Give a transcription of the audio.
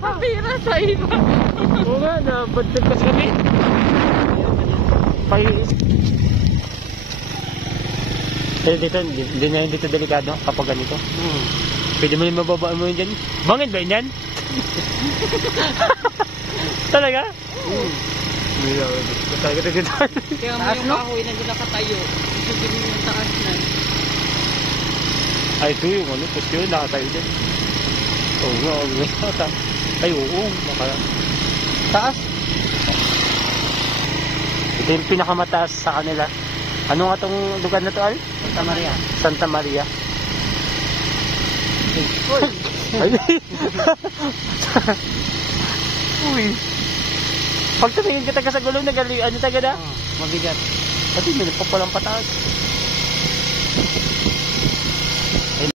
Pabira sa iba. Oo nga, nabadagkas kami. Pero dito, hindi na dito delikado kapag ganito. Pwede mo yung mababaan mo yun dyan. Bangin ba yun yan? Talaga? Hindi na. Talaga dito. Kaya mo yung kahoy na doon nakatayo. Isugin mo yung taas na. Ay, ito yung ano, post yun, nakatayo dyan. Oo nga, oo nga. Ay, oo, taas. Ito yung pinakamataas sa kanila. Ano nga tong lugar na to, Al? Santa Maria. Santa Maria. Ay. Uy. Pag tumingin ka taga sa gulong, ano taga na? Mabigat. Pati, may pa palang pataas.